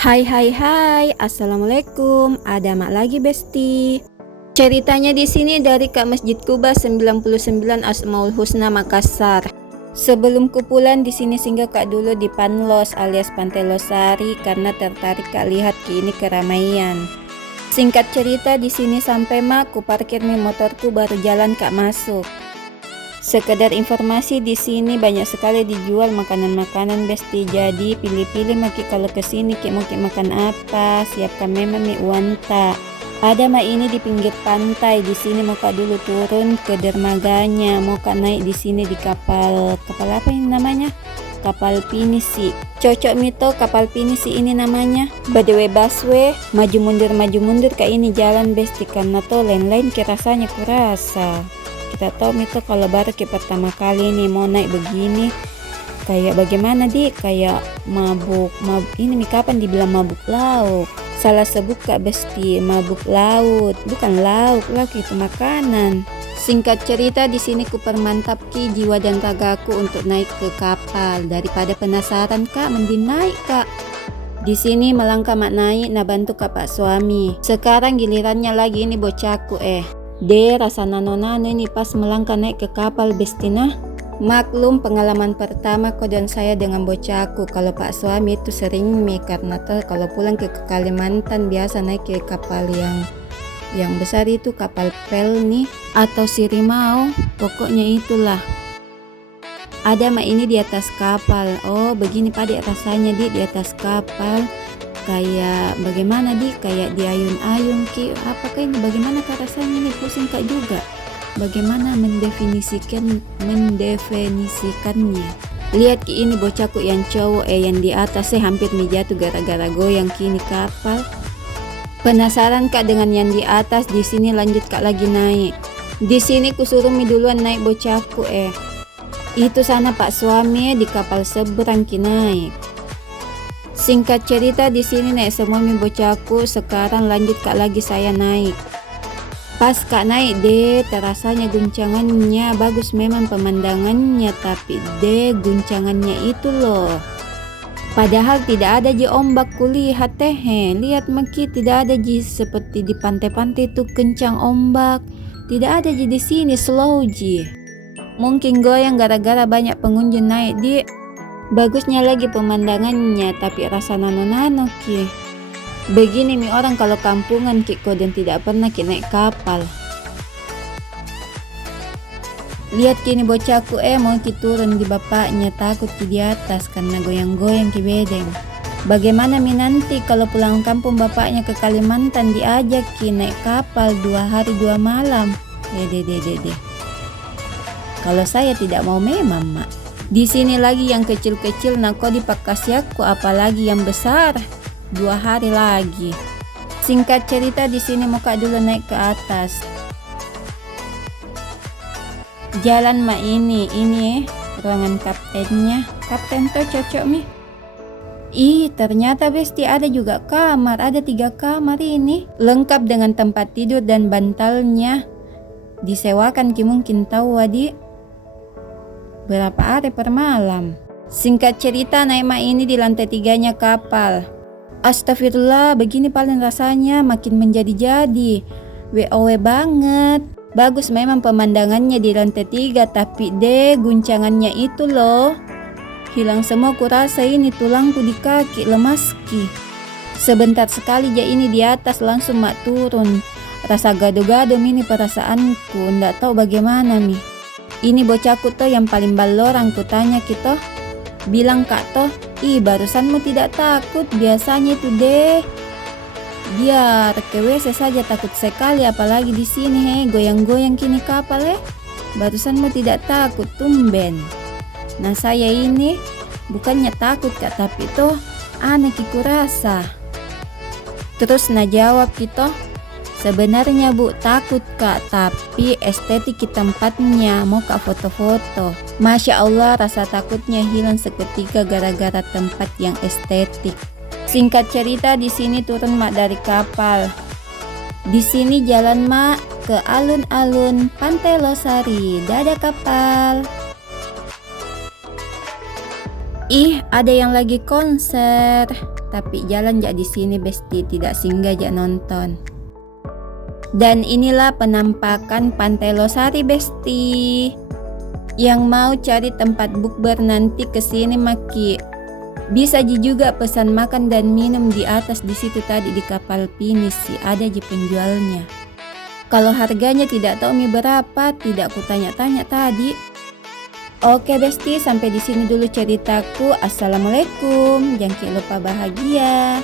Hai hai hai, assalamualaikum. Ada mak lagi besti. Ceritanya di sini dari Kak Masjid Kuba 99 Asmaul Husna Makassar. Sebelum kupulan di sini singgah Kak dulu di Panlos alias Pantai Losari karena tertarik Kak lihat kini keramaian. Singkat cerita di sini sampai mak ku parkir nih motorku baru jalan Kak masuk. Sekedar informasi di sini banyak sekali dijual makanan-makanan besti, jadi pilih-pilih maki kalau kesini ki mau ki makan apa, siapkan memang mi uanta. Ada mak ini di pinggir pantai di sini mau kak dulu turun ke dermaganya, mau kak naik di sini di kapal apa ini namanya? Kapal pinisi. Cocok mito kapal pinisi ini namanya. Badewe baswe, maju mundur kak ini jalan besti karena to lain-lain kirasanya kurasa. Kita tahu itu kalau baru ke pertama kali nih mau naik begini kayak bagaimana kayak mabuk ini kapan dibilang mabuk laut, salah sebut kak besti, mabuk laut bukan lauk itu makanan. Singkat cerita di sini ku permantap ki jiwa dan ragaku untuk naik ke kapal. Daripada penasaran kak mending naik kak. Di sini melangkah mak naik nah bantu kak pak suami. Sekarang gilirannya lagi ini bocahku rasa nano-nano ini pas melangkah naik ke kapal bestina. Maklum pengalaman pertama dan saya dengan bocahku. Kalau pak suami itu sering karena kalau pulang ke Kalimantan biasa naik ke kapal yang besar itu kapal pel nih atau sirimau, pokoknya itulah. Ada mak ini di atas kapal. Oh begini pada rasanya di atas kapal. Kayak bagaimana kayak di ayun-ayun ki apakah ini bagaimana kak rasanya nih, pusing kak juga bagaimana mendefinisikannya. Lihat ki ini bocahku yang cowok yang di atas hampir jatuh gara-gara goyang kini kapal. Penasaran kak dengan yang di atas? Di sini lanjut kak lagi naik. Di sini kusuruh duluan naik bocahku itu sana pak suami di kapal seberang ki naik. Singkat cerita di sini naik semua bocahku. Sekarang lanjut kak lagi saya naik. Pas kak naik terasanya guncangannya bagus memang pemandangannya, tapi guncangannya itu loh. Padahal tidak ada ombak kulihat lihat maki tidak ada seperti di pantai-pantai itu kencang ombak. Tidak ada di sini slow Mungkin goyang gara-gara banyak pengunjung naik Bagusnya lagi pemandangannya, tapi rasa nano-nano ki. Begini orang kalau kampungan ki dan tidak pernah ki naik kapal. Lihat kini bocahku mau ki turun di bapaknya, takut ki di atas karena goyang-goyang ki bedeng. Bagaimana nanti kalau pulang kampung bapaknya ke Kalimantan diajak ki naik kapal 2 hari 2 malam. Deh. Kalau saya tidak mau memang mak. Di sini lagi yang kecil-kecil kok dipakasiaku, apalagi yang besar 2 hari lagi. Singkat cerita di sini muka dulu naik ke atas. Jalan mak ini ruangan kaptennya. Kapten tuh cocok nih. Ternyata besti ada juga kamar, ada 3 kamar ini. Lengkap dengan tempat tidur dan bantalnya. Disewakan ki mungkin tahu berapa hari per malam. Singkat cerita naik mak ini di lantai 3-nya kapal. Astagfirullah, begini paling rasanya makin menjadi-jadi. WOW banget. Bagus memang pemandangannya di lantai 3, tapi guncangannya itu loh. Hilang semua kurasa ini tulangku di kaki, lemas ki. Sebentar sekali ini di atas langsung mak turun. Rasa gado-gado ini perasaanku, ndak tahu bagaimana Ini bocahku yang paling balorang ku tanya kita. Bilang kak barusanmu tidak takut, biasanya itu biar ke WC saja takut sekali, apalagi di sini goyang-goyang kini kapal Barusanmu tidak takut, tumben. Nah saya ini bukannya takut kak, tapi aneh ki kurasa. Terus jawab kita. Sebenarnya bu takut kak, tapi estetik tempatnya mau kak foto-foto. Masya Allah rasa takutnya hilang seketika gara-gara tempat yang estetik. Singkat cerita di sini turun mak dari kapal. Di sini jalan mak ke alun-alun Pantai Losari. Dadah kapal. Ada yang lagi konser. tapi jalan jak di sini Besti, tidak singgah jak nonton. Dan inilah penampakan Pantai Losari Besti. Yang mau cari tempat bukber nanti kesini Maki. Bisa juga pesan makan dan minum di atas di situ tadi di kapal Finis sih, ada ji penjualnya. Kalau harganya tidak tahu berapa, tidak ku tanya-tanya tadi. Oke Besti, sampai di sini dulu ceritaku. Assalamualaikum. Jangan lupa bahagia.